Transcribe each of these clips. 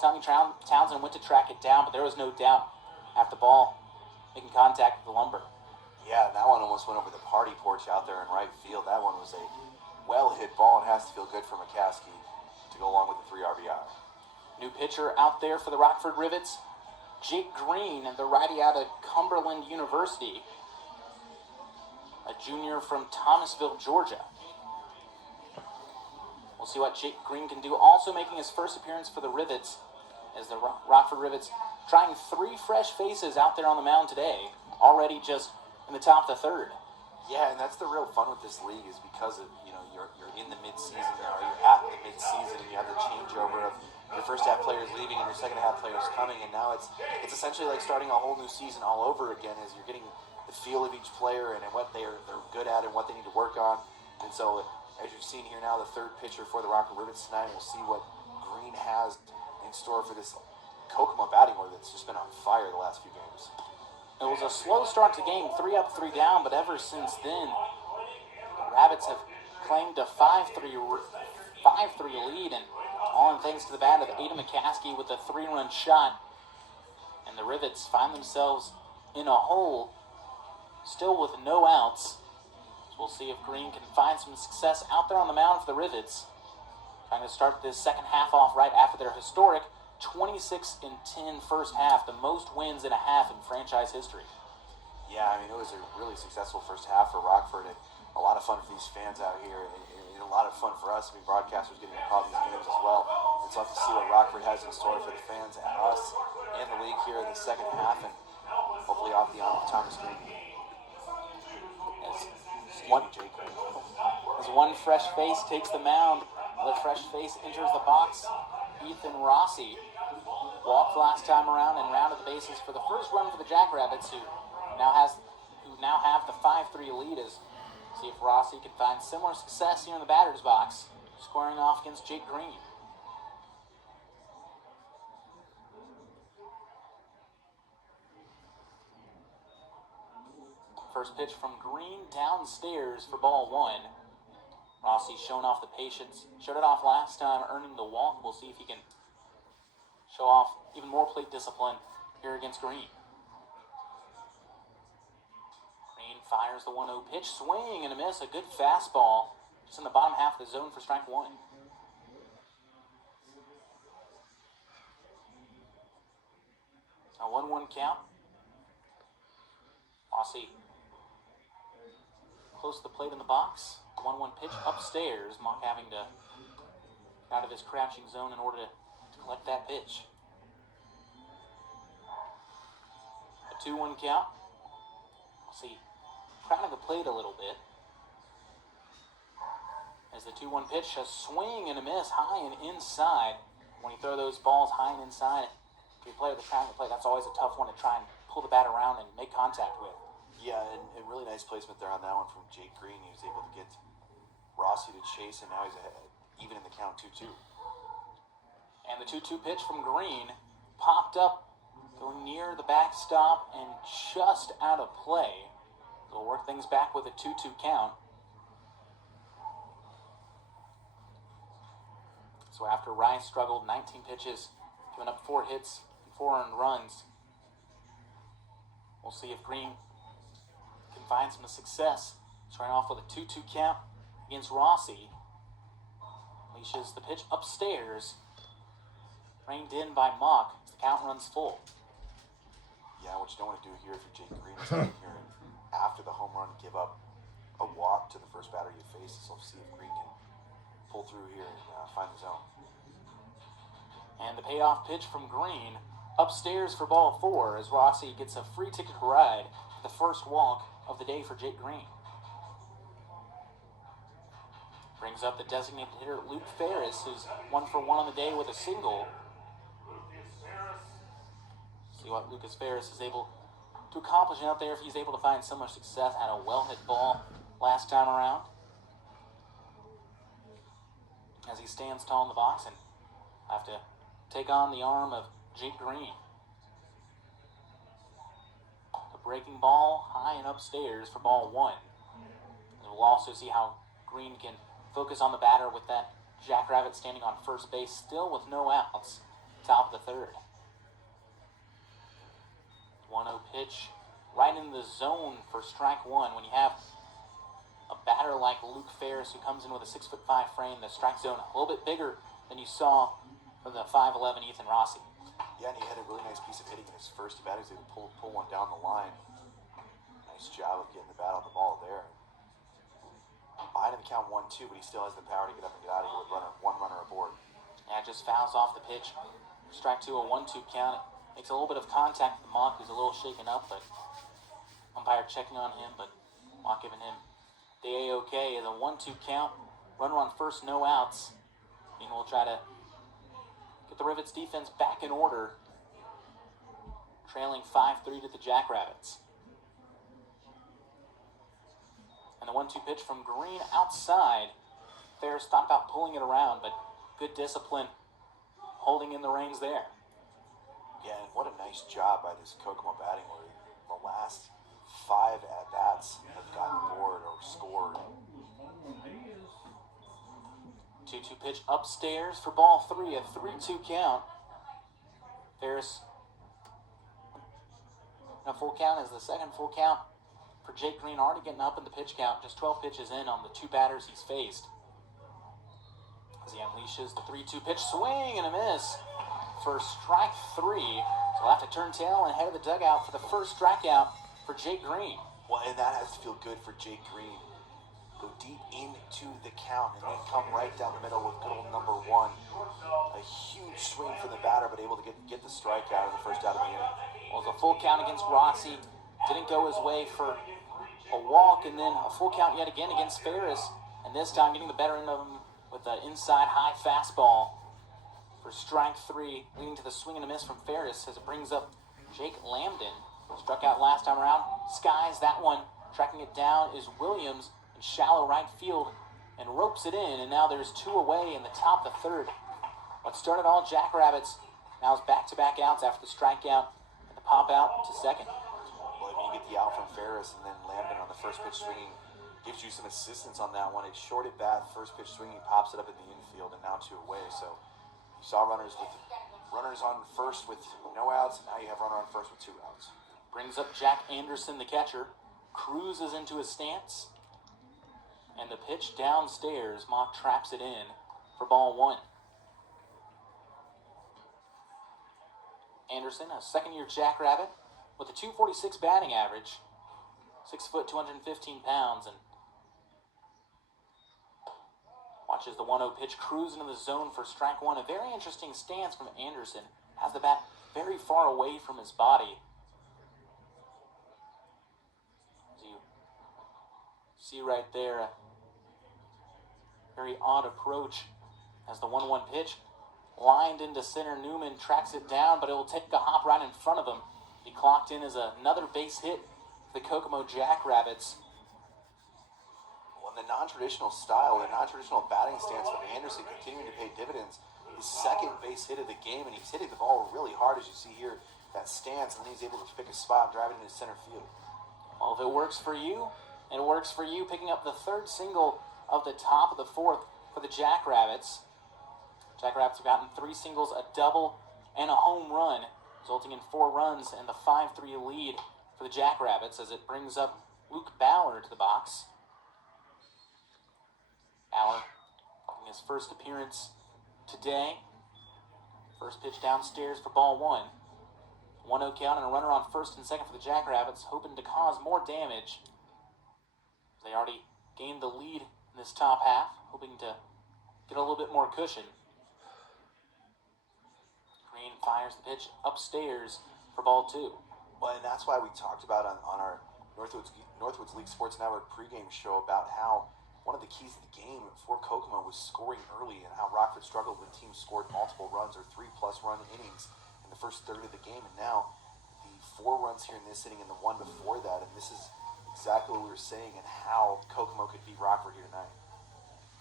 Tommy Townsend went to track it down, but there was no doubt after the ball making contact with the lumber. Yeah, that one almost went over the party porch out there in right field. That one was a well-hit ball and has to feel good for McCaskey to go along with the 3 RBI. New pitcher out there for the Rockford Rivets, Jake Green, the righty out of Cumberland University, a junior from Thomasville, Georgia. We'll see what Jake Green can do. Also making his first appearance for the Rivets as the Rockford Rivets trying 3 fresh faces out there on the mound today, already just in the top of the 3rd. Yeah, and that's the real fun with this league is because of, you're in the mid-season now, you're at the mid-season, and you have the changeover of your first half players leaving and your second half players coming, and now it's essentially like starting a whole new season all over again as you're getting the feel of each player and what they're good at and what they need to work on. And so, as you've seen here now, the 3rd pitcher for the Rockford Rivets tonight, we'll see what Green has in store for this Kokomo batting order that's just been on fire the last few games. It was a slow start to the game, 3 up, 3 down, but ever since then, the Rabbits have claimed a 5-3 lead, and all in thanks to the bat of Ada McCaskey with a 3-run shot. And the Rivets find themselves in a hole, still with no outs. So we'll see if Green can find some success out there on the mound for the Rivets, trying to start this second half off right after their historic 26-10 first half, the most wins in a half in franchise history. Yeah, it was a really successful first half for Rockford, and a lot of fun for these fans out here, and a lot of fun for us. Broadcasters getting to call these games as well. It's love to see what Rockford has in store for the fans and us and the league here in the second half, and hopefully off the arm of Thomas Green. As one fresh face takes the mound, another fresh face enters the box. Ethan Rossi walked last time around and rounded the bases for the first run for the Jackrabbits, who now have the 5-3 lead. As see if Rossi can find similar success here in the batter's box, squaring off against Jake Green. First pitch from Green downstairs for ball 1. Rossi's shown off the patience. Showed it off last time, earning the walk. We'll see if he can show off even more plate discipline here against Green. Green fires the 1-0 pitch. Swing and a miss. A good fastball. Just in the bottom half of the zone for strike 1. A 1-1 count. Rossi close to the plate in the box. 1-1 pitch upstairs. Mock having to get out of his crouching zone in order to collect that pitch. A 2-1 count. We'll see. Crowding the plate a little bit. As the 2-1 pitch, a swing and a miss high and inside. When you throw those balls high and inside, if you're a player that's crowding the plate, that's always a tough one to try and pull the bat around and make contact with. Yeah, and really nice placement there on that one from Jake Green. He was able to get Rossi to chase, and now he's ahead, even in the count 2-2. And the 2-2 pitch from Green popped up, going near the backstop and just out of play. We'll work things back with a 2-2 count. So after Rice struggled 19 pitches, giving up 4 hits and 4 earned runs, we'll see if Green can find some success. Starting off with a 2-2 count against Rossi. Leashes the pitch upstairs. Reined in by Mock as the count runs full. Yeah, what you don't want to do here if you're Jake Green is come in here and after the home run give up a walk to the first batter you face. So we'll see if Green can pull through here and find the zone. And the payoff pitch from Green upstairs for ball 4 as Rossi gets a free ticket to ride for the first walk of the day for Jake Green. Brings up the designated hitter Luke Ferris, who's 1 for 1 on the day with a single. See what Lucas Ferris is able to accomplish out there if he's able to find so much success. Had a well-hit ball last time around. As he stands tall in the box and have to take on the arm of Jake Green. The breaking ball high and upstairs for ball 1. And we'll also see how Green can focus on the batter with that Jackrabbit standing on first base, still with no outs. Top of third. 1-0 pitch right in the zone for strike one. When you have a batter like Luke Ferris who comes in with a 6'5" frame, the strike zone a little bit bigger than you saw for the 5'11" Ethan Rossi. Yeah, and he had a really nice piece of hitting in his first at bat. He was able to pull one down the line. Nice job of getting the bat on the ball there. Behind in the count 1-2, but he still has the power to get up and get out of here with one runner aboard. Yeah, just fouls off the pitch. Strike two, a 1-2 count. Makes a little bit of contact with Mock, who's a little shaken up, but umpire checking on him, but Mock giving him the A-OK. Is a 1-2 count. Runner on first, no outs. And we'll try to get the Rivets defense back in order. Trailing 5-3 to the Jackrabbits. And the 1-2 pitch from Green outside. Ferris thought about pulling it around, but good discipline holding in the reins there. Yeah, and what a nice job by this Kokomo batting where the last 5 at-bats have gotten bored or scored. 2-2 pitch upstairs for ball 3, a 3-2 count. Ferris in a full count is the second full count for Jake Green, already getting up in the pitch count, just 12 pitches in on the 2 batters he's faced. As he unleashes the 3-2 pitch, swing and a miss for strike 3. So he'll have to turn tail and head of the dugout for the first strikeout for Jake Green. Well, and that has to feel good for Jake Green. Go deep into the count and then come right down the middle with good old number 1. A huge swing for the batter, but able to get the strikeout in the first out of the inning. Well, it was a full count against Rossi. Didn't go his way for a walk, and then a full count yet again against Ferris. And this time getting the better end of him with the inside high fastball for strike 3, leading to the swing and a miss from Ferris as it brings up Jake Lambden. Struck out last time around. Skies that one. Tracking it down is Williams in shallow right field and ropes it in, and now there's 2 away in the top of the third. What started all Jackrabbits now is back-to-back outs after the strikeout and the pop out to second. Well, if you get the out from Ferris and then Lambden on the first pitch swinging, gives you some assistance on that one. It's short at bat, first pitch swinging, pops it up in the infield, and now 2 away. So you saw runners on first with no outs, and now you have runner on first with 2 outs. Brings up Jack Anderson, the catcher, cruises into his stance, and the pitch downstairs. Mock traps it in for ball 1. Anderson, a second-year Jackrabbit, with a .246 batting average, 6 foot, 215 pounds, and watches the 1-0 pitch cruise into the zone for strike 1. A very interesting stance from Anderson. Has the bat very far away from his body. As you see right there, a very odd approach as the 1-1 pitch lined into center. Newman tracks it down, but it will take a hop right in front of him. He clocked in as another base hit for the Kokomo Jackrabbits. Well, the non-traditional style, the non-traditional batting stance from Anderson continuing to pay dividends. His second base hit of the game, and he's hitting the ball really hard, as you see here, that stance, and then he's able to pick a spot and drive it into center field. Well, if it works for you, it works for you. Picking up the third single of the top of the fourth for the Jackrabbits. Jackrabbits have gotten 3 singles, a double, and a home run, resulting in 4 runs and the 5-3 lead for the Jackrabbits as it brings up Luke Bauer to the box. Bauer making his first appearance today. First pitch downstairs for ball 1. 1-0 count and a runner on first and second for the Jackrabbits, hoping to cause more damage. They already gained the lead in this top half, hoping to get a little bit more cushion. Green fires the pitch upstairs for ball 2. Well, and that's why we talked about on our Northwoods League Sports Network pregame show about how one of the keys to the game for Kokomo was scoring early, and how Rockford struggled when teams scored multiple runs or 3+ run innings in the first third of the game. And now the 4 runs here in this inning and the 1 before that, and this is exactly what we were saying and how Kokomo could beat Rockford here tonight.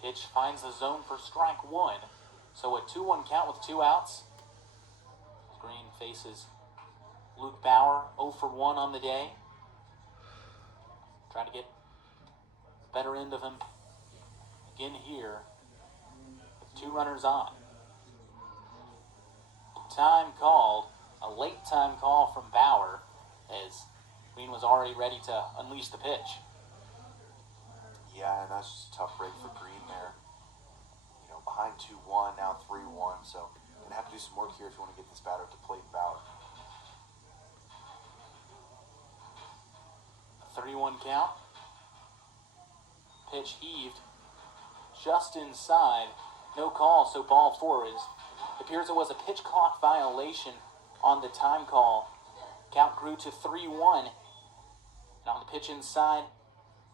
Pitch finds the zone for strike 1. So a 2-1 count with 2 outs. Green faces Luke Bauer, 0 for 1 on the day. Trying to get the better end of him again here with 2 runners on. time called, a late time call from Bauer, as Green was already ready to unleash the pitch. Yeah, and that's just a tough break for Green there. You know, behind 2-1, now 3-1, so gonna have to do some work here if you want to get this batter to plate Bauer. 3-1 count. Pitch heaved just inside. No call, so ball four. It appears it was a pitch clock violation on the time call. Count grew to 3-1. And on the pitch inside,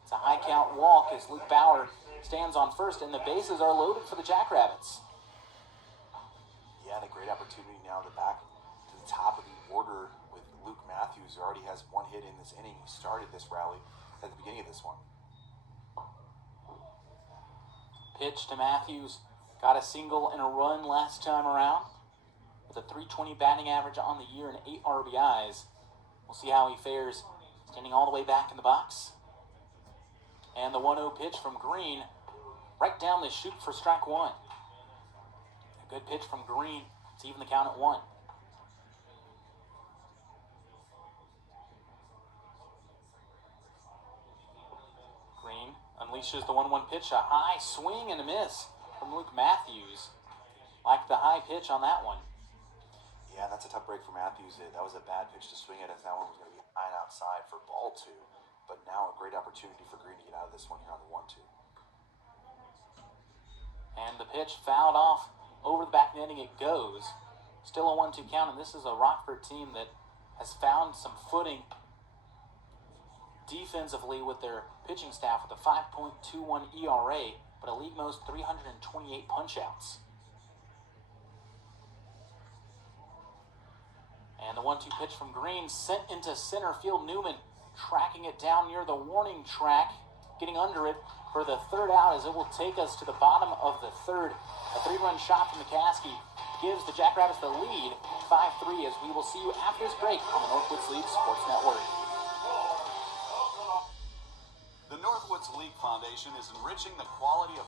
it's a high count walk as Luke Bauer stands on first, and the bases are loaded for the Jackrabbits. Yeah, and a great opportunity now to back to the top of the order with Luke Matthews, who already has one hit in this inning. He started this rally at the beginning of this one. Pitch to Matthews. Got a single and a run last time around. With a .320 batting average on the year and 8 RBIs. We'll see how he fares standing all the way back in the box. And the 1-0 pitch from Green. Right down the chute for strike one. A good pitch from Green to even the count at 1. Green unleashes the 1-1 pitch. A high swing and a miss from Luke Matthews. Like the high pitch on that one. Yeah, that's a tough break for Matthews. That was a bad pitch to swing at, as that one was going to be high and outside for ball 2. But now a great opportunity for Green to get out of this one here on the 1-2. And the pitch fouled off over the back netting. It goes. Still a 1-2 count, and this is a Rockford team that has found some footing defensively with their pitching staff with a 5.21 ERA, but a league most 328 punch-outs. And the 1-2 pitch from Green sent into center field. Newman tracking it down near the warning track, getting under it for the third out, as it will take us to the bottom of the third. A 3-run shot from McCaskey gives the Jackrabbits the lead 5-3, as we will see you after this break on the Northwoods League Sports Network. The Northwoods League Foundation is enriching the quality of